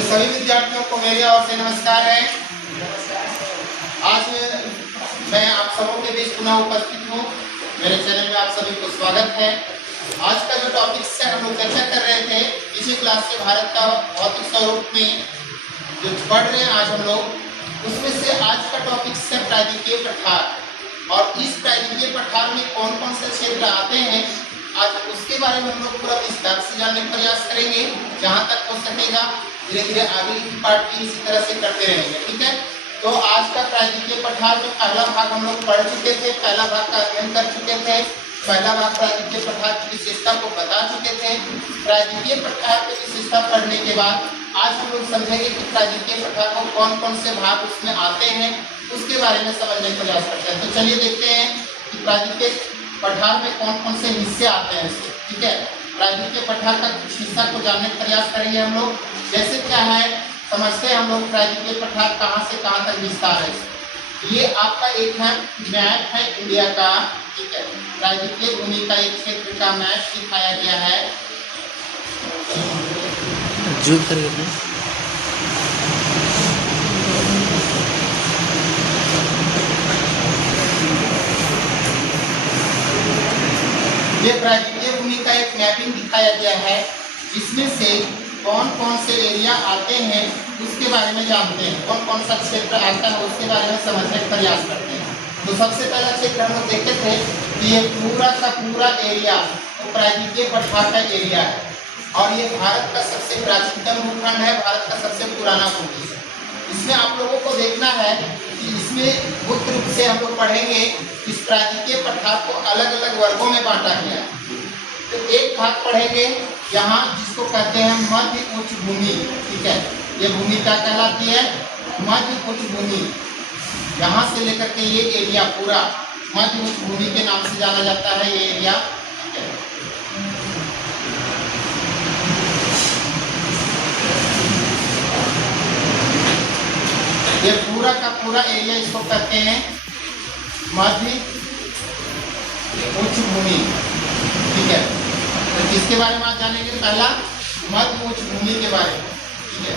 सभी विद्यार्थियों को मेरी ओर से नमस्कार है। आज मैं आप सबों के बीच पुनः उपस्थित हूँ। मेरे चैनल में आप सभी को स्वागत है। आज का जो टॉपिक से हम लोग चर्चा कर रहे थे, इसी क्लास से भारत का भौतिक स्वरूप में जो पढ़ रहे हैं आज हम लोग, उसमें से आज का टॉपिक है प्रायद्वीपीय पठार। और इस प्रायद्वीपीय पठार में कौन कौन से क्षेत्र आते हैं, आज उसके बारे में हम लोग पूरा विस्तार से जानने का प्रयास करेंगे। जहाँ तक हो सकेगा धीरे धीरे आगे की पार्ट भी इसी तरह से करते रहेंगे, ठीक है। तो आज का प्रायद्वीपीय पठार में पहला भाग हम लोग पढ़ चुके थे, पहला भाग का अध्ययन कर चुके थे। पहला भाग प्रायद्वीपीय पठार की विशेषता को बता चुके थे। प्रायद्वीपीय पठार की विशेषता पढ़ने के बाद आज हम लोग समझेंगे कि प्रायद्वीपीय पठार को कौन कौन से भाग उसमें आते हैं, उसके बारे में समझने का प्रयास करते हैं। तो चलिए देखते हैं कि प्रायद्वीपीय पठार में कौन कौन से हिस्से आते हैं, ठीक है। प्रायद्वीपीय पठार का कुछ हिस्सा को जानने का प्रयास करेंगे हम लोग। जैसे क्या है, समझते हैं हम लोग प्रायद्वीपीय पठार कहाँ से कहाँ तक विस्तार है। ये आपका एक है मैप है इंडिया का, ठीक है। प्रायद्वीपीय भूमि का एक क्षेत्र का मैप दिखाया गया है। जूम करके ये प्रायद्वीपीय भूमि का एक मैपिंग दिखाया गया है, जिसमें से कौन कौन से एरिया आते हैं उसके बारे में जानते हैं। कौन कौन सा क्षेत्र आता है उसके बारे में समझने का प्रयास करते हैं। तो सबसे पहला क्षेत्र हम लोग देखे थे कि ये पूरा का पूरा एरिया तो प्रायद्वीपीय पठार का एरिया है। और ये भारत का सबसे प्राचीनतम भूखंड है, भारत का सबसे पुराना भूखंड है। इसमें आप लोगों को देखना है कि इसमें मुख्य रूप से हम लोग पढ़ेंगे इस प्रायद्वीपीय पठार को अलग अलग वर्गों में बांटा गया है। तो एक भाग पढ़ेंगे यहाँ जिसको कहते हैं मध्य उच्च भूमि, ठीक है। ये भूमि क्या कहलाती है, मध्य उच्च भूमि। यहाँ से लेकर के ये एरिया पूरा मध्य उच्च भूमि के नाम से जाना जाता है, ये एरिया, ठीक है। ये पूरा का पूरा एरिया इसको कहते हैं मध्य उच्च भूमि, ठीक है। तो किसके बारे में आज जानेंगे, पहला मध्य उच्च भूमि के बारे में, ठीक है।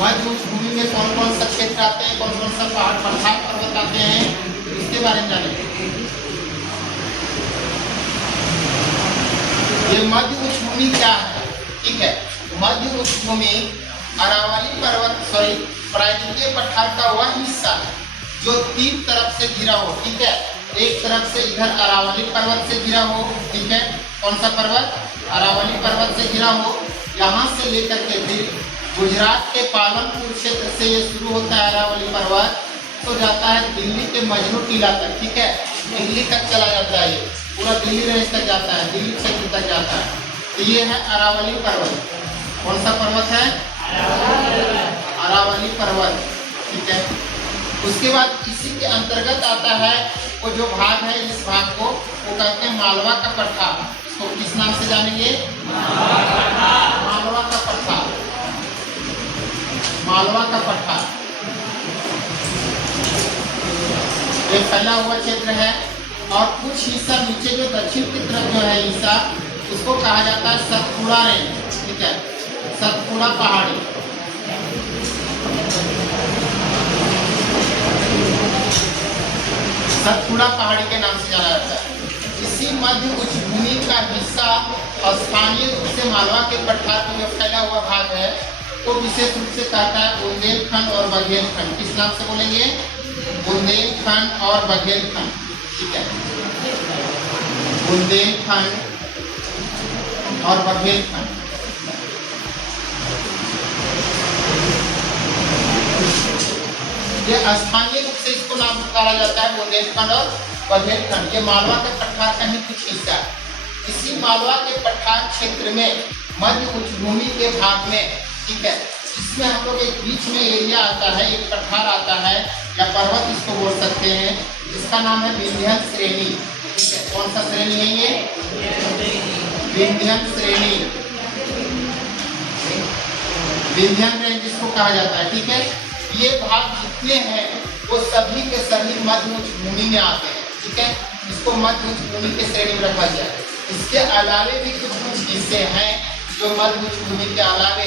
मध्य उच्च भूमि में कौन कौन सा क्षेत्र आते हैं, कौन कौन सा पहाड़ पठार पर्वत आते हैं, इसके बारे में जानेंगे। ये मध्य उच्च भूमि क्या है, ठीक है। मध्य उच्च भूमि अरावली पर्वत प्रायद्वीपीय पठार का वह हिस्सा है जो तीन तरफ से घिरा हो, ठीक है। एक तरफ से इधर अरावली पर्वत से घिरा हो, ठीक है। कौन सा पर्वत, अरावली पर्वत से घिरा हो। यहाँ से लेकर के फिर गुजरात के पालनपुर क्षेत्र से ये शुरू होता है अरावली पर्वत, तो जाता है दिल्ली के मजनू टीला तक, ठीक है। दिल्ली तक चला जाता है, ये पूरा दिल्ली रेंज तक जाता है, दिल्ली क्षेत्र तक जाता है। तो ये है अरावली पर्वत। कौन सा पर्वत है, अरावली पर्वत, ठीक है। उसके बाद इसी के अंतर्गत आता है वो जो भाग है, इस भाग को वो कहते हैं मालवा का पठार। इसको किस नाम से जानेंगे, मालवा का पठार, मालवा का पठार। ये फैला हुआ क्षेत्र है। और कुछ हिस्सा नीचे जो दक्षिण की तरफ जो है हिस्सा, उसको कहा जाता है सतपुड़ा रेंज, ठीक है, सतपुड़ा पहाड़ी। सतपुड़ा पहाड़ी के नाम से जाना जाता है। इसी मध्य उच्च भूमि का हिस्सा स्थानीय रूप से मालवा के पठार में जो फैला हुआ भाग है वो विशेष रूप से कहता है बुंदेलखंड और बघेलखंड। किस नाम से बोलेंगे, बुंदेलखंड और बघेलखंड, ठीक है। बुंदेलखंड और बघेलखंड। ये स्थानीय रूप से इसको नाम पुकारा जाता है बुंदेलखंड और बघेलखंड। ये मालवा के पठार का ही कुछ हिस्सा है। इसी मालवा के पठार क्षेत्र में मध्य उच्च भूमि के भाग में, ठीक है, इसमें हम लोग एक बीच में एरिया आता है, एक पठार आता है या पर्वत इसको बोल सकते हैं, जिसका नाम है विंध्यन श्रेणी, ठीक है। कौन सा श्रेणी है ये, विंध्यन श्रेणी, विंध्यन रेंज जिसको कहा जाता है, ठीक है। ये भाग जितने हैं वो सभी के सभी मध्य उच्च भूमि में आते हैं, ठीक है। इसको मध्य उच्च भूमि के श्रेणी में रखा गया है। इसके अलावे भी कुछ हिस्से हैं जो मध्य उच्चभूमि के अलावे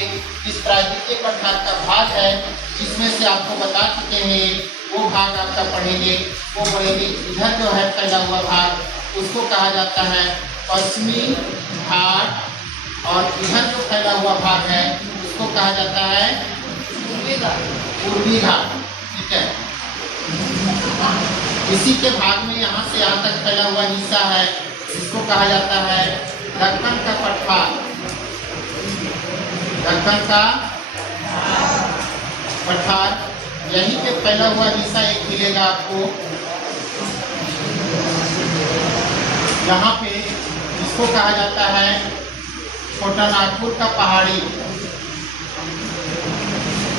इस प्रायद्वीपीय पठार का भाग है, जिसमें से आपको बता चुके हैं वो भाग आपका पढ़ेंगे, वो पढ़ेंगे। इधर जो है फैला हुआ भाग उसको कहा जाता है पश्चिमी घाट, और इधर जो फैला हुआ भाग है उसको कहा जाता है पूर्वी घाट। ठीक है, इसी के भाग में यहाँ से यहाँ तक फैला हुआ हिस्सा है, इसको कहा जाता है दक्कन का पठार। दक्कन का पठार, यहीं पे फैला हुआ हिस्सा एक मिलेगा आपको यहाँ पे, इसको कहा जाता है छोटा नागपुर का पहाड़ी,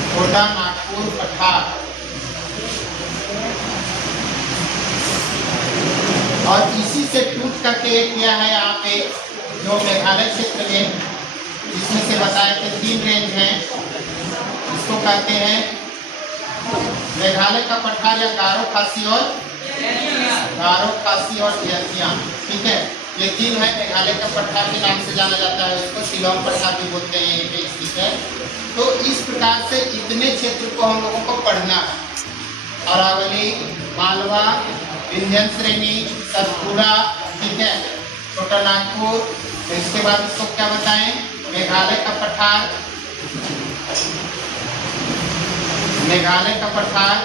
छोटा नागपुर पठार। और इसी से टूट करके किया है यहाँ पे जो मेघालय क्षेत्र में, जिसमें से बताए थे 3 रेंज हैं, इसको कहते हैं मेघालय का पठार या गारो खासी और जयंतियान। ठीक है, ये 3 है, मेघालय का पठार के नाम से जाना जाता है, उसको शिलोंग पठार भी बोलते हैं, यहीं पे स्थित है। तो इस प्रकार से इतने क्षेत्र को हम लोगों को पढ़ना है, अरावली, मालवा, विंध्यन श्रेणी, सतपुड़ा, ठीक है, छोटा नागपुर। तो इसके बाद इसको क्या बताएं, मेघालय का पठार, मेघालय का पठार,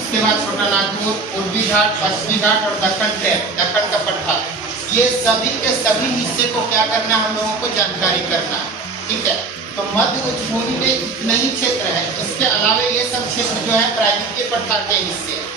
उसके बाद छोटा नागपुर, पूर्वी घाट, पश्चिमी घाट और दक्कन ट्रेन, दक्कन का पठार। ये सभी के सभी हिस्से को क्या करना है, हम लोगों को जानकारी करना है। ठीक है, तो मध्य उच्चभूमि में इतना ही क्षेत्र है, इसके अलावा ये सब क्षेत्र जो है प्रायद्वीपीय पठार के हिस्से हैं।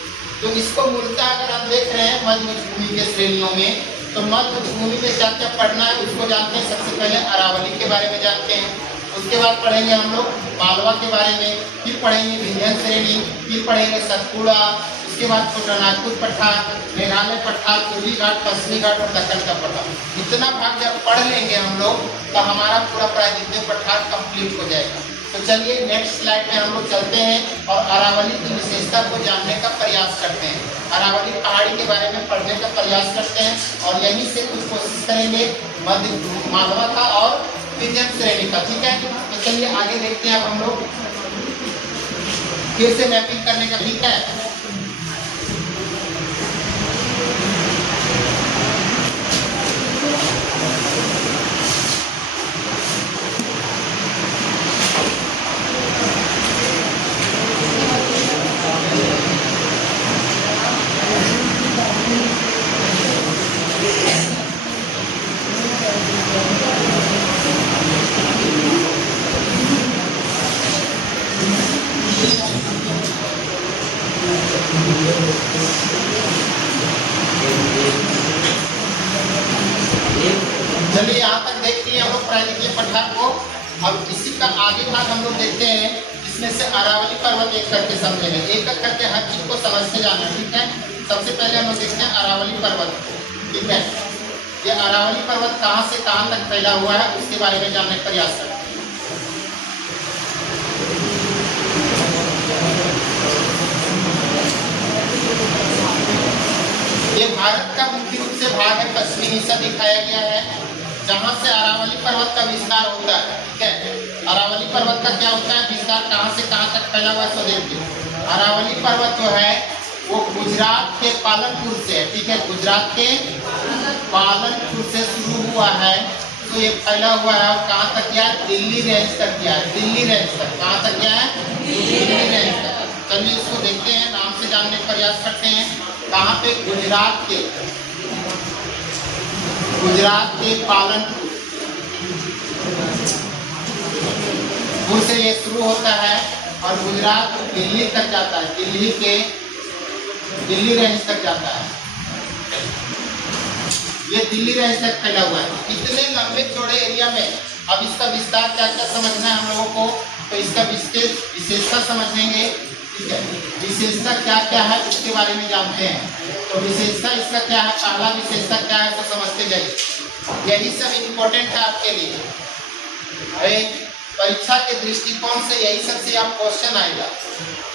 तो इसको मूलतः अगर हम देख रहे हैं मध्य उच्चभूमि के श्रेणियों में, तो मध्य उच्चभूमि में क्या क्या पढ़ना है उसको जानते हैं। सबसे पहले अरावली के बारे में जानते हैं, उसके बाद पढ़ेंगे हम लोग मालवा के बारे में, फिर पढ़ेंगे विंध्यन श्रेणी, फिर पढ़ेंगे सतपुड़ा, उसके बाद छोटा नागपुर पठार, मेघालय पठार, पूर्वी घाट, पश्चिमी घाट और दक्कन का पठार। इतना भाग जब पढ़ लेंगे हम लोग तो हमारा पूरा प्रायद्वीपीय पठार कंप्लीट हो जाएगा। तो चलिए नेक्स्ट स्लाइड में हम लोग चलते हैं और अरावली की विशेषता को जानने का प्रयास करते हैं। अरावली पहाड़ी के बारे में पढ़ने का प्रयास करते हैं और यहीं से कुछ कोशिश करेंगे मध्य मालवा का और विंध्यन श्रेणी का। ठीक है, तो चलिए आगे देखते हैं अब हम लोग फिर से मैपिंग करने का। ठीक है, चलिए यहाँ तक देख लिए हम लोग प्रायद्वीपीय पठार को। अब इसी का आगे भाग हम लोग देखते हैं, इसमें से अरावली पर्वत एक करके समझेंगे, एक एक करके हर चीज को समझते जाना। ठीक है, सबसे पहले हम लोग देखते हैं अरावली पर्वत। ठीक है, ये अरावली पर्वत कहाँ से कहाँ तक फैला हुआ है उसके बारे में जानने का प्रयास करते हैं। ये भारत का मुख्य रूप से भाग है, पश्चिमी हिस्सा दिखाया गया है, जहाँ से अरावली पर्वत का विस्तार होता है। ठीक है, अरावली पर्वत का क्या होता है विस्तार, कहाँ से कहाँ तक फैला हुआ है सो देखिए। अरावली पर्वत जो है वो गुजरात के पालनपुर से है। ठीक है, गुजरात के पालनपुर से शुरू हुआ है, तो ये फैला हुआ है और कहाँ तक गया, दिल्ली रेंज तक गया है। दिल्ली रेंज तक कहाँ तक गया है, दिल्ली रेंज तक। चलिए इसको देखते हैं, नाम से जानने का प्रयास करते हैं। कहाँ पे, गुजरात के पालनपुर से ये शुरू होता है और गुजरात दिल्ली तक जाता है, दिल्ली रेंज तक जाता है। ये दिल्ली रेंज तक फैला हुआ है। इतने लंबे चौड़े एरिया में अब इसका विस्तार क्या क्या समझना है हम लोगों को, तो इसका विशेषता समझेंगे। ठीक है, विशेषता क्या क्या है उसके बारे में जानते हैं। तो विशेषता इसका क्या है, पहला विशेषता क्या है तो समझते जाइए, यही सब इम्पोर्टेंट है आपके लिए। परीक्षा के दृष्टिकोण से यही सबसे आप क्वेश्चन आएगा।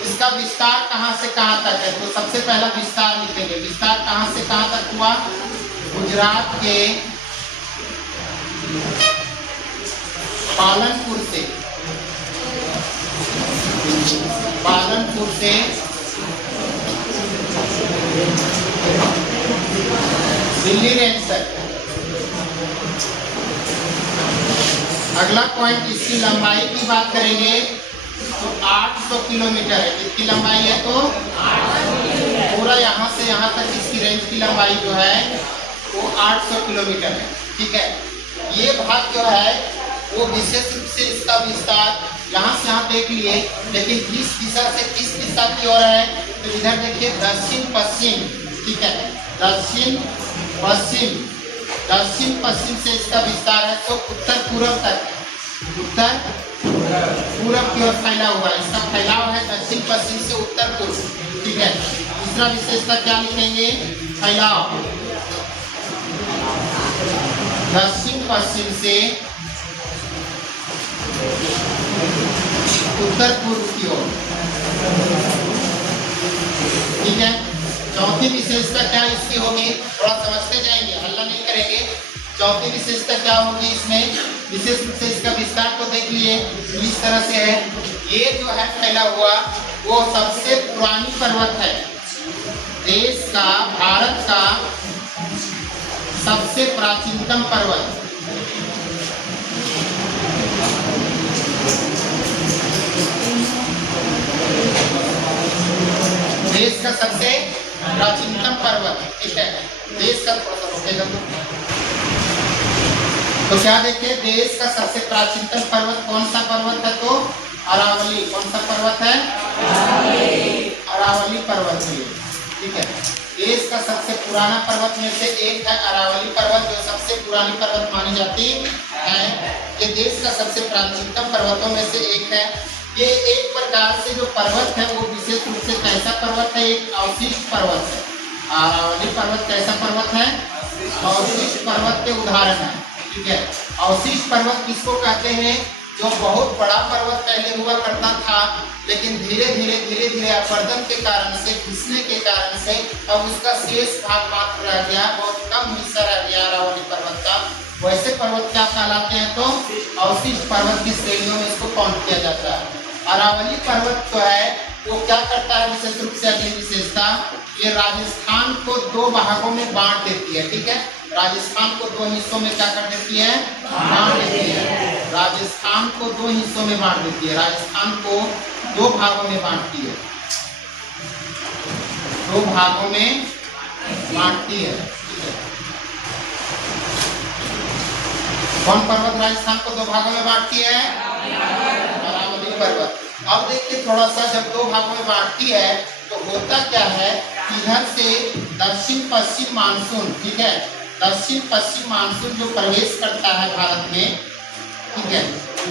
इसका विस्तार कहाँ से कहाँ तक है, तो सबसे पहला विस्तार लिखेंगे। विस्तार कहाँ से कहाँ तक हुआ, गुजरात के पालनपुर से दिल्ली रेंज तक। अगला पॉइंट, इसकी लंबाई की बात करेंगे तो 800 किलोमीटर है। कितनी लंबाई है? तो पूरा यहाँ से यहाँ तक इसकी रेंज की लंबाई जो है वो 800 किलोमीटर है। ठीक है, ये भाग जो है वो विशेष रूप से इसका विस्तार यहाँ से यहाँ देख लिए, लेकिन किस दिशा से किस दिशा की ओर है तो इधर देखिए दक्षिण पश्चिम। ठीक है, दक्षिण पश्चिम से इसका विस्तार है, तो उत्तर पूर्व तक, उत्तर पूर्व की ओर फैला हुआ है। इसका फैलाव है दक्षिण पश्चिम से उत्तर पूर्व। ठीक है, दूसरा विशेषता क्या लिखेंगे? फैलाव दक्षिण पश्चिम से उत्तर पूर्व की ओर। ठीक है, चौथी विशेषता क्या इसकी होगी? थोड़ा समझते जाएंगे, हल्ला नहीं करेंगे। चौथी विशेषता क्या होगी इसमें? विशेष रूप से इसका विस्तार को देख लिए, इस तरह से है। ये जो है फैला हुआ वो सबसे पुरानी पर्वत है देश का, भारत का सबसे प्राचीनतम पर्वत। देश का सबसे प्राचीनतम पर्वत। ठीक है, देश का थोड़ा सा रोकेगा तो क्या देखिए, देश का सबसे प्राचीनतम पर्वत कौन सा पर्वत है? तो अरावली। कौन सा पर्वत है? अरावली पर्वत है। ठीक है, देश का सबसे पुराना पर्वत में से एक है अरावली पर्वत, जो सबसे पुरानी पर्वत मानी जाती है। ये देश का सबसे प्राचीनतम पर्वतों में से एक है। ये एक प्रकार से जो पर्वत है वो विशेष रूप से कैसा पर्वत है? एक अवशिष्ट पर्वत है। अरावली पर्वत कैसा पर्वत है? अवशिष्ट पर्वत के उदाहरण है। ठीक है, अवशिष्ट पर्वत किसको कहते हैं? जो बहुत बड़ा पर्वत पहले हुआ करता था, लेकिन धीरे धीरे अपरदन के कारण से, घिसने के कारण से अब उसका शेष भाग मात्र रह गया, बहुत कम हिस्सा रह गया अरावली पर्वत का। वैसे पर्वत क्या कहलाते हैं? तो अवशिष्ट पर्वत की श्रेणियों में इसको काउंट किया जाता है। अरावली पर्वत जो है वो क्या करता है? विशेष रूप से अगली विशेषता, ये राजस्थान को दो भागों में बांट देती है। ठीक है, राजस्थान को दो हिस्सों में क्या कर देती है? बांट देती है। राजस्थान को दो हिस्सों में बांट देती है। राजस्थान को दो भागों में बांटती है, दो भागों में बांटती है। ठीक है, कौन पर्वत राजस्थान को दो भागों में बांटती है? अरावली पर्वत। अब देखिए थोड़ा सा, जब दो भागों में बांटती है तो होता क्या है? इधर से दक्षिण पश्चिम मानसून, ठीक है, दक्षिण पश्चिम मानसून जो प्रवेश करता है भारत में। ठीक है,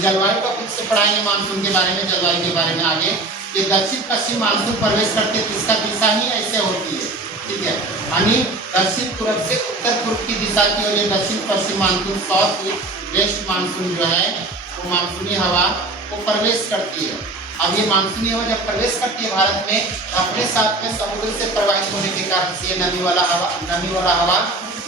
जलवायु का कुछ से पढ़ाएंगे मानसून के बारे में, जलवायु के बारे में आगे। ये दक्षिण पश्चिम मानसून प्रवेश करके इसका दिशा ही ऐसे होती है। ठीक है, यानी दक्षिण पूर्व से उत्तर पूर्व की दिशा की ओर ये दक्षिण पश्चिम मानसून, साउथ वेस्ट मानसून जो है वो मानसूनी हवा वो प्रवेश करती है। अब ये मानसूनी हवा जब प्रवेश करती है भारत में, अपने साथ में समुद्र से प्रवाहित होने के कारण से नमी वाला हवा,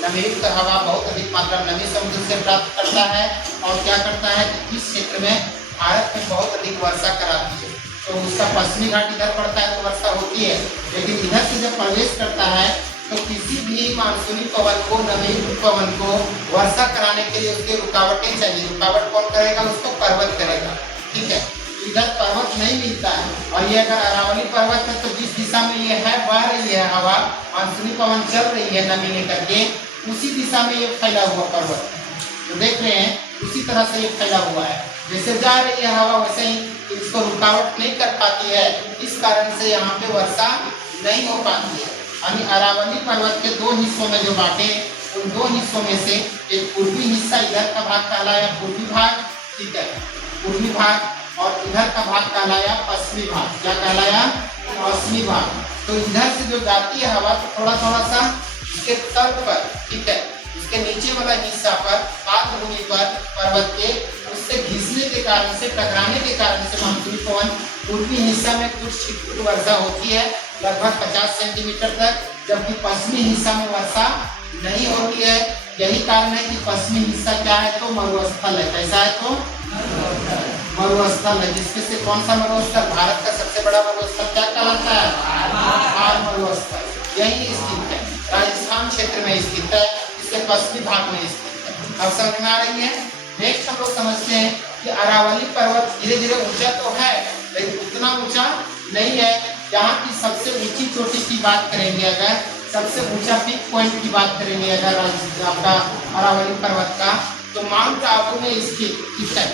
नमीयुक्त हवा बहुत अधिक मात्रा में नमी समुद्र से प्राप्त करता है और क्या करता है कि इस क्षेत्र में भारत में बहुत अधिक वर्षा कराती है। तो उसका पश्चिमी घाट इधर पड़ता है तो वर्षा होती है, लेकिन इधर से जब प्रवेश करता है तो किसी भी मानसूनी पवन को, नमीयुक्त पवन को वर्षा कराने के लिए उसके रुकावटें चाहिए। रुकावट कौन करेगा? उसको पर्वत करेगा। ठीक है, इधर पर्वत नहीं मिलता है, और ये अगर अरावली पर्वत है तो जिस दिशा में ये है बह रही है हवा, मानसूनी पवन चल रही है नमी लेकर के, उसी दिशा में ये फैला हुआ पर्वत है। तो देख रहे हैं उसी तरह से ये फैला हुआ है, जैसे जा रही है हवा वैसे ही इसको रुकावट नहीं कर पाती है, इस कारण से यहाँ पे वर्षा नहीं हो पाती है। यानी अरावली पर्वत के दो हिस्सों में जो बांटे, उन दो हिस्सों में से एक पूर्वी हिस्सा इधर का भाग कहलाया पूर्वी भाग। ठीक है, पूर्वी भाग, और इधर का भाग कहलाया पश्चिमी भाग। क्या कहलाया? पश्चिमी भाग। तो इधर से जो जाती है हवा तो थोड़ा थोड़ा सा इसके तल पर, ठीक है, इसके नीचे वाला हिस्सा पर, आर्द्रभूमि पर पर्वत के, उससे घिसने के कारण से, टकराने के कारण से मानसूनी पवन पूर्वी हिस्सा में कुछ छिटपुट वर्षा होती है लगभग 50 सेंटीमीटर तक, जबकि पश्चिमी हिस्सा में वर्षा नहीं होती है। यही कारण है कि पश्चिमी हिस्सा क्या है? तो मरुस्थल है। कैसा है? तो मरुस्थल है, जिसमें से कौन सा मरुस्थल, भारत का सबसे बड़ा मरुस्थल क्या कहलाता है, थार मरुस्थल, यही स्थित है, राजस्थान क्षेत्र में स्थित है, इसके पश्चिमी भाग में स्थित है। अब समझ में आ रही है। नेक्स्ट हम लोग समझते हैं कि अरावली पर्वत धीरे धीरे ऊंचा तो है, लेकिन उतना ऊंचा नहीं है। यहाँ की सबसे ऊंची चोटी की बात करेंगे, अगर सबसे ऊंचा पीक पॉइंट की बात करेंगे अगर आपका अरावली पर्वत का, तो माउंट आबू में स्थित है।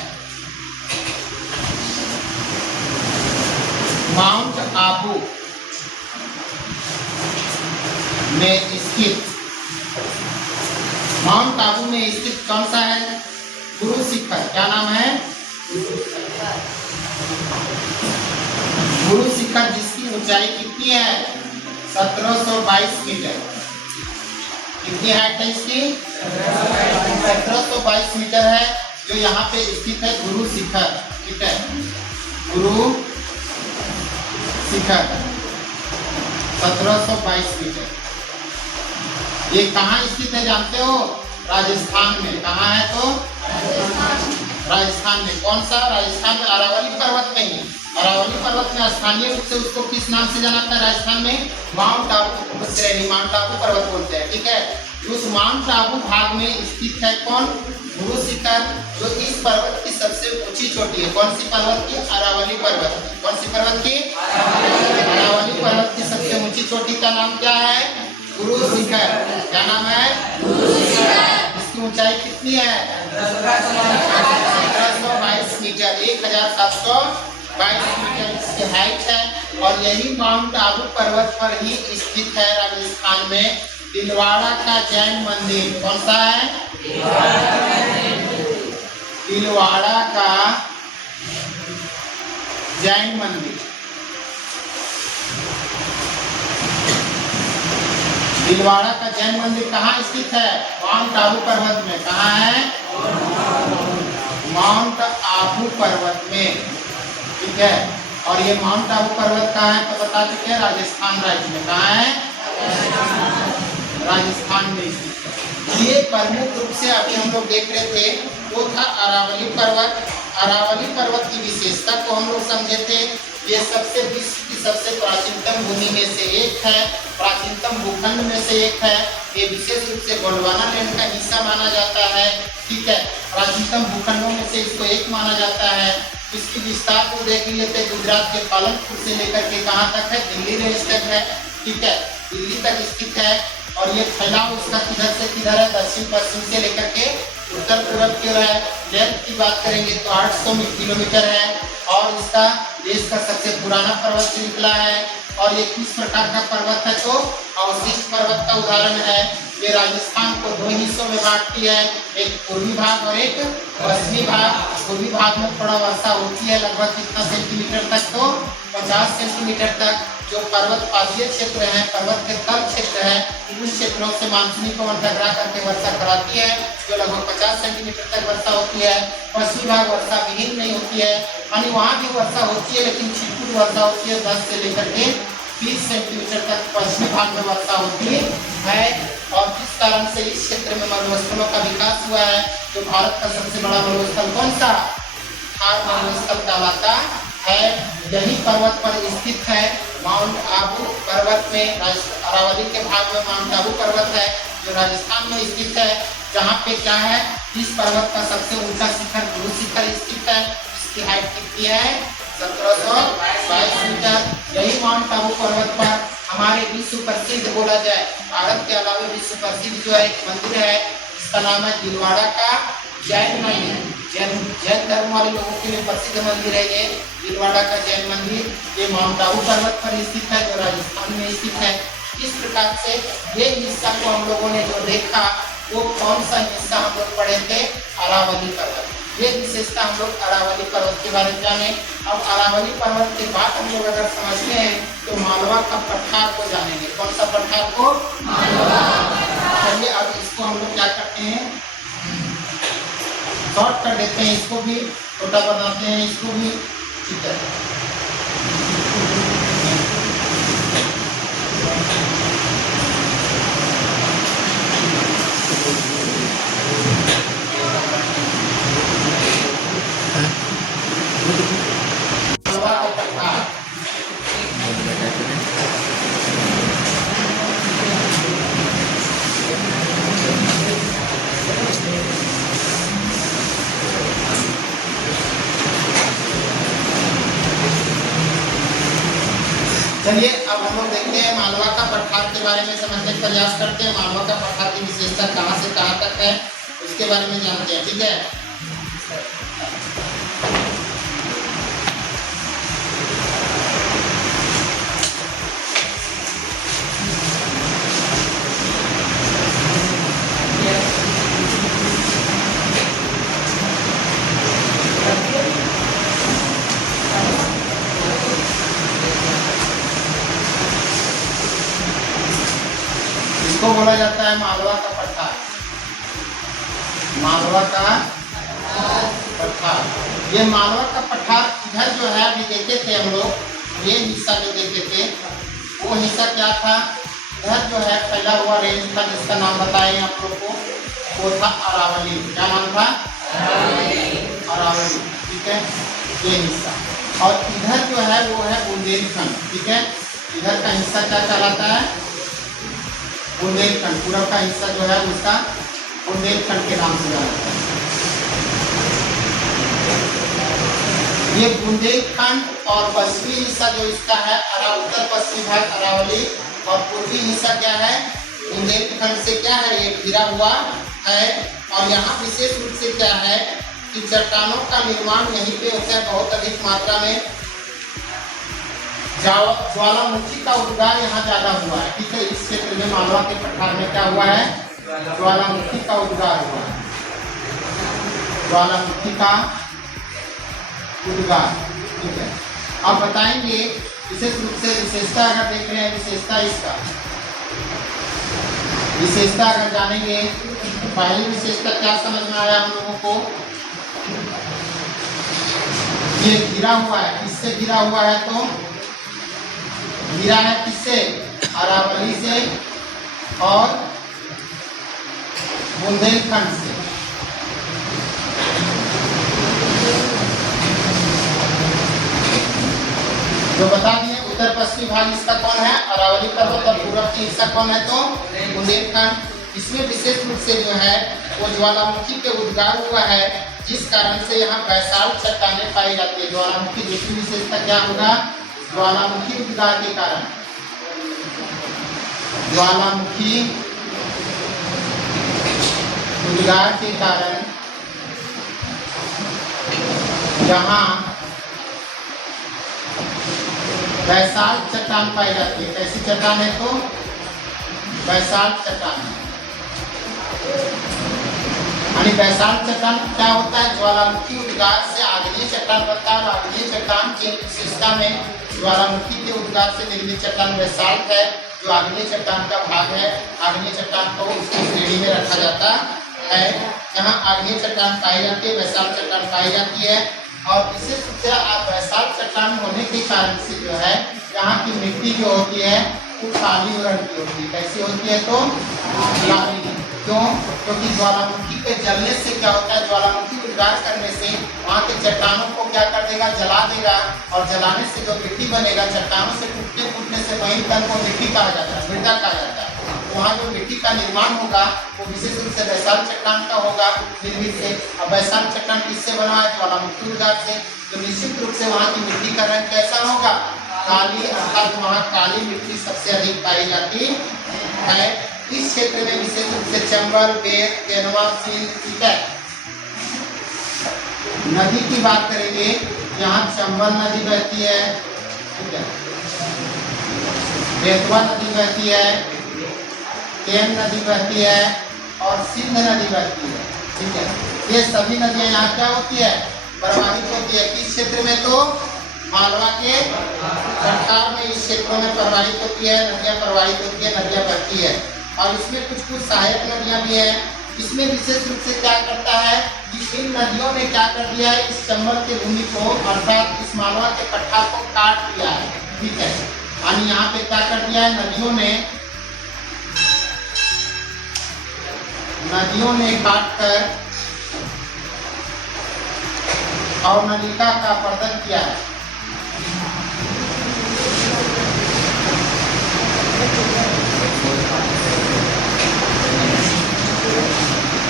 माउंट आबू में स्थित, माउंट आबू में स्थित कौन सा है, गुरु शिखर। क्या नाम है, गुरु शिखर, जिसकी ऊंचाई कितनी है, 1722 मीटर। कितनी हाइट है इसकी, 1722 मीटर है, जो यहाँ पे स्थित है गुरु शिखर। ठीक है, गुरु शिखर 1722 मीटर। ये कहाँ स्थित है जानते हो, राजस्थान में। कहाँ है तो, राजस्थान में। कौन सा, राजस्थान में अरावली पर्वत में ही। अरावली पर्वत में स्थानीय रूप से उसको किस नाम से जाना जाता है राजस्थान में, माउंट आबू श्रेणी, माउंट आबू पर्वत बोलते हैं। ठीक है, उस माउंट आबू भाग में स्थित है कौन, गुरु शिखर, जो इस पर्वत की सबसे ऊंची चोटी है। कौन सी पर्वत की, अरावली पर्वत की। कौन सी पर्वत की, अरावली पर्वत की सबसे ऊंची चोटी का नाम क्या है, गुरु शिखर। क्या नाम है, इसकी ऊंचाई कितनी है, 1722 मीटर, 1722 मीटर इसकी हाइट है। और यही माउंट आबू पर्वत पर ही स्थित है राजस्थान में तिलवाड़ा का जैन मंदिर। कौन सा है, तिलवाड़ा का जैन मंदिर। तिलवाड़ा का जैन मंदिर कहाँ स्थित है, माउंट आबू पर्वत में। कहाँ है, माउंट आबू पर्वत में। ठीक है, और ये माउंट आबू पर्वत कहाँ है तो बता चुके हैं, राजस्थान राज्य में। कहाँ है, राजस्थान में स्थित है। ये प्रमुख रूप से अभी हम लोग देख रहे थे वो था अरावली पर्वत। अरावली पर्वत की विशेषता को हम लोग समझे थे, ये सबसे विश्व की सबसे प्राचीनतम भूमि में से एक है, प्राचीनतम भूखंड में से एक है। ये विशेष रूप से गोंडवाना लैंड का हिस्सा माना जाता है। ठीक है, प्राचीनतम भूखंडों में से इसको एक माना जाता है। इसकी विस्तार को देख लेते हैं, गुजरात के पालनपुर से लेकर के कहाँ तक है, दिल्ली रेंज तक है। ठीक है, दिल्ली तक स्थित है। और ये फैलाव उसका किधर से किधर है, दक्षिण पश्चिम से लेकर के उत्तर पूर्व की ओर है। लेंथ की बात करेंगे तो 800 किलोमीटर है। और इसका देश का सबसे पुराना पर्वत श्रृंखला है। और ये किस प्रकार का पर्वत है तो अवशिष्ट पर्वत का उदाहरण है। ये राजस्थान को दो हिस्सों में बांटती है, एक पूर्वी भाग और एक पश्चिमी भाग। पूर्वी भाग में थोड़ा वर्षा होती है, लगभग कितना सेंटीमीटर तक तो 50 सेंटीमीटर तक। जो पर्वत पादीय क्षेत्र है, पर्वत के तल क्षेत्र है, इन क्षेत्रों से मानसूनी पवन टकरा करके वर्षा कराती है, जो लगभग 50 सेंटीमीटर तक वर्षा होती है। पश्चिमी भाग वर्षा विहीन नहीं होती है, यानी वहाँ भी वर्षा होती है लेकिन छिटपुट वर्षा होती है। 10 से लेकर के 30 सेंटीमीटर तक पश्चिमी भाग में वर्षा होती है। और जिस कारण से इस क्षेत्र में मरुस्थलों का विकास हुआ है। तो भारत का सबसे बड़ा मरुस्थल कौन सा, थार मरुस्थल कहलाता है। यही पर्वत पर स्थित है माउंट आबू पर्वत में, अरावली के भाग में माउंट आबू पर्वत है जो राजस्थान में स्थित है। जहाँ पे क्या है, इस पर्वत का सबसे ऊंचा शिखर गुरु शिखर स्थित है। इसकी हाइट कितनी है, 1722 मीटर। यही माउंट आबू पर्वत पर हमारे विश्व प्रसिद्ध बोला जाए, भारत के अलावा विश्व प्रसिद्ध जो है एक मंदिर है, इसका नाम है दिलवाड़ा का जैन मंदिर। जैन धर्म वाले लोगों के लिए प्रसिद्ध मंदिर है ये दिलवाड़ा का जैन मंदिर। ये माउंट आबू पर्वत पर स्थित है जो राजस्थान में स्थित है। इस प्रकार से ये हिस्सा को हम लोगों ने जो देखा वो कौन सा हिस्सा हम लोग पढ़े थे, अरावली पर्वत। ये विशेषता हम लोग अरावली पर्वत के बारे में जाने। अब अरावली पर्वत के बाद हम लोग अगर समझते हैं तो मालवा का पठार को जानेंगे। कौन सा पठार को, मालवा। चलिए अब इसको हम लोग क्या करते हैं, शॉर्ट कर देते हैं, इसको भी छोटा बनाते हैं, इसको भी। ठीक है, मालवा का पठार। चलिए अब हम लोग देखते हैं मालवा का पठार के बारे में समझने का प्रयास करते हैं। मालवा का पठार की विशेषता कहाँ से कहाँ तक है उसके बारे में जानते हैं। ठीक है, इसको बोला जाता है मालवा का पठार। मालवा का पठार, ये मालवा का पठार इधर जो है अभी देखे थे हम लोग, ये हिस्सा जो देखे थे वो हिस्सा क्या था, इधर जो है फैला हुआ रेंज था जिसका नाम बताएं आप लोग को, वो था अरावली। क्या नाम था? अरावली। ठीक है, ये हिस्सा। और इधर जो है वो है बुंदेलखंड। ठीक है, इधर का हिस्सा क्या कहलाता है? बुंदेलखंड। पूरब का हिस्सा जो है उसका बुंदेलखंड के नाम से जाना जाता है। ये बुंदेलखंड और पश्चिमी हिस्सा जो इसका है उत्तर पश्चिमी भाग अरावली, और पूर्वी हिस्सा क्या है? बुंदेलखंड से क्या है, ये घिरा हुआ है। और यहाँ विशेष रूप से क्या है कि चट्टानों का निर्माण यहीं पे होता है बहुत अधिक मात्रा में। ज्वालामुखी का उद्गार यहाँ ज्यादा हुआ है। ठीक है, इस क्षेत्र में मालवा के पठार में क्या हुआ है? ज्वालामुखी का उद्गार हुआ है। ज्वालामुखी का उद्गार। ठीक है, अब बताएंगे विशेष रूप से विशेषता अगर देख रहे हैं, विशेषता इसका विशेषता अगर जानेंगे तो पहली विशेषता क्या समझ में आया हम लोगों को? ये घिरा हुआ है, किससे घिरा हुआ है? तो घिरा है किससे? अरावली से और बुंदेलखंड से। जो बता दिए उत्तर पश्चिमी भाग इसका कौन है? अरावली पर्वत। और पूर्व की हिस्सा कौन है? तो बुंदेलखंड। इसमें विशेष रूप से जो है वो ज्वालामुखी के उद्गार हुआ है, जिस कारण से यहाँ बैसाल्ट चट्टानें पाई जाती है। ज्वालामुखी दूसरी विशेषता क्या होगा? ज्वालामुखी उद्गार के कारण, ज्वालामुखी उद्गार के कारण यहाँ बैसाल्ट चट्टान पाई जाती है। कैसी चट्टान है? तो बैसाल्ट चट्टान। यानी बैसाल्ट चट्टान क्या होता है? ज्वालामुखी उद्गार से आग्नेय चट्टान बनता है। और आग्नेय चट्टान की विशेषता में ज्वालामुखी के उद्गार से निर्मित चट्टान बैसाल्ट है, जो आग्नेय चट्टान का भाग है। आग्नेय चट्टान को उसकी श्रेणी में रखा जाता है। यहाँ आग्नेय चट्टान पाई जाती है, बैसाल्ट चट्टान पाई जाती है। और विशेष रूप से बैसाल्ट चट्टान होने के कारण से जो है यहाँ की मिट्टी जो होती है वो काली रंग की होती है। कैसी होती है? तो काली। क्यों? क्योंकि ज्वालामुखी के जलने से क्या होता है? ज्वालामुखी उद्गार करने से वहाँ के चट्टानों को क्या कर देगा? जला देगा। और जलाने से जो मिट्टी बनेगा, चट्टानों से टूटने फूटने से वहीं तक को मिट्टी कहा जाता है, मृदा कहा जाता है। वहाँ जो मिट्टी का निर्माण होगा वो विशेष रूप से बैसाल्ट चट्टान का होगा निर्मित से। अब बैसाल्ट चट्टान किससे बना है? ज्वालामुखी उद्गार से। तो निश्चित रूप से वहाँ की मिट्टी का रंग कैसा होगा? काली। अर्थात वहाँ काली मिट्टी सबसे अधिक पाई जाती है। इस क्षेत्र में विशेष रूप से चंबल, बेर, केनवा, सील, ठीक है। नदी की बात करेंगे, यहाँ चंबल नदी बहती है, ठीक है, बेतवा नदी बहती है, केन नदी बहती है और सिंध नदी बहती है। ठीक है, ये सभी नदियाँ यहाँ क्या होती है? प्रवाहित होती है। किस क्षेत्र में? तो मालवा के पठार में, इस क्षेत्रों में प्रवाहित होती है, नदियाँ प्रवाहित होती है, नदियाँ बहती है। और इसमें कुछ कुछ सहायक नदियाँ भी हैं। इसमें विशेष रूप से क्या करता है कि इन नदियों ने क्या कर दिया है? इस चंबल के भूमि को अर्थात इस मालवा के पठार को काट दिया है। ठीक है, यानी यहाँ पे क्या कर दिया है? नदियों ने काट कर और नलिका का अपवर्तन किया है।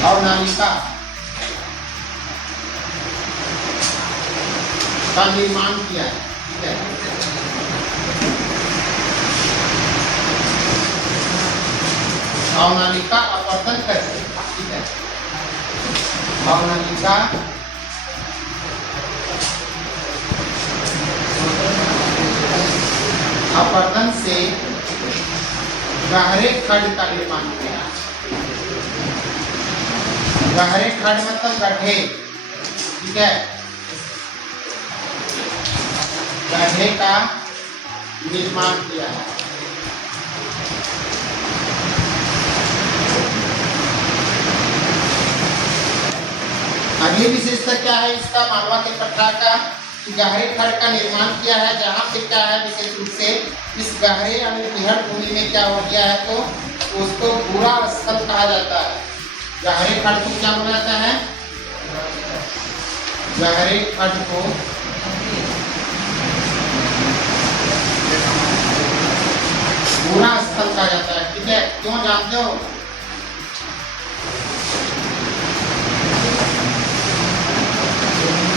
और नालिका का निर्माण किया है। ठीक है, और नालिका अपवर्तन करके, ठीक है, और नालिका अपवर्तन से गहरे खंड का निर्माण किया। गहरे खंड मतलब गड्ढे, ठीक है, गड्ढे का निर्माण किया है। अगली विशेषता क्या है इसका, मालवा के पठार का गहरे खंड का निर्माण किया है, जहाँ पे क्या है विशेष रूप से इस गहरे यानी निहर भूमि में क्या हो गया है तो उसको पूरा स्थल कहा जाता है। गहरे खंड को क्या बोला जाता है, गहरे खंड को पूरा स्थल कहा जाता है। ठीक है, क्यों जानते हो,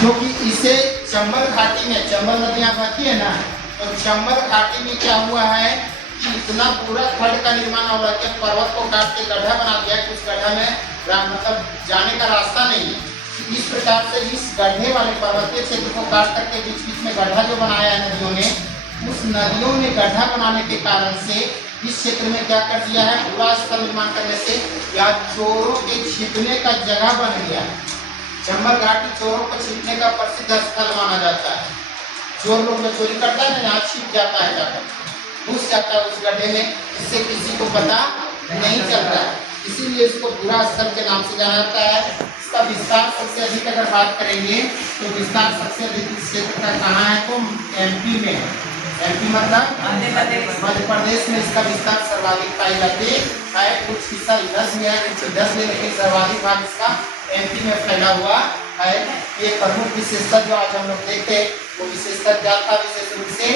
क्योंकि इसे चंबल घाटी में, चंबल नदी यहाँ बहती है ना, तो चंबल घाटी में क्या हुआ है कि इतना पूरा खंड का निर्माण हो रहा है, पर्वत को काट के गड्ढा बना दिया कि उस गड्ढा में मतलब जाने का रास्ता नहीं है। इस प्रकार से इस गड्ढे वाले पर्वतीय क्षेत्र को काट करके बीच बीच में गड्ढा जो बनाया है नदियों ने, उस नदियों में गड्ढा बनाने के कारण से इस क्षेत्र में क्या कर दिया है, पूरा स्थल निर्माण करने से या चोरों के छिपने का जगह बन गया। चंबल घाटी चोरों को छिपने का प्रसिद्ध स्थल माना जाता है। चोर लोग जो चोरी करता है ना, यहाँ छिप जाता है, जाकर घुस जाता है उस गड्ढे में, इससे किसी को पता नहीं चलता है। इसीलिए इसको पूरा स्थल के नाम से जाना जाता है। इसका विस्तार सबसे अधिक अगर बात करेंगे तो विस्तार सबसे अधिक इस क्षेत्र का कहाँ है तो एमपी में है। एमपी मतलब मध्य प्रदेश में इसका विस्तार सर्वाधिक पाई जाती है। कुछ हिस्सा इधर भी है, कुछ इधर भी, लेकिन सर्वाधिक भाग इसका एमपी में फैला हुआ है। ये प्रमुख विशेषता जो आज हम लोग देखते वो विशेषता क्या था, विशेष रूप से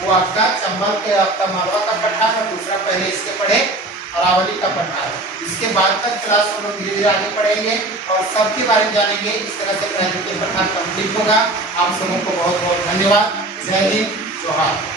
वो आपका चंबल के आपका मालवा का पठार और दूसरा पहले इसके पढ़े अरावली का पठार। इसके बाद तक क्लास हम लोग धीरे धीरे आगे पढ़ेंगे और सबके बारे में जानेंगे। इस तरह से पहले के पठार कंप्लीट होगा। आप सबों को बहुत बहुत धन्यवाद। जय हिंद, जोहार।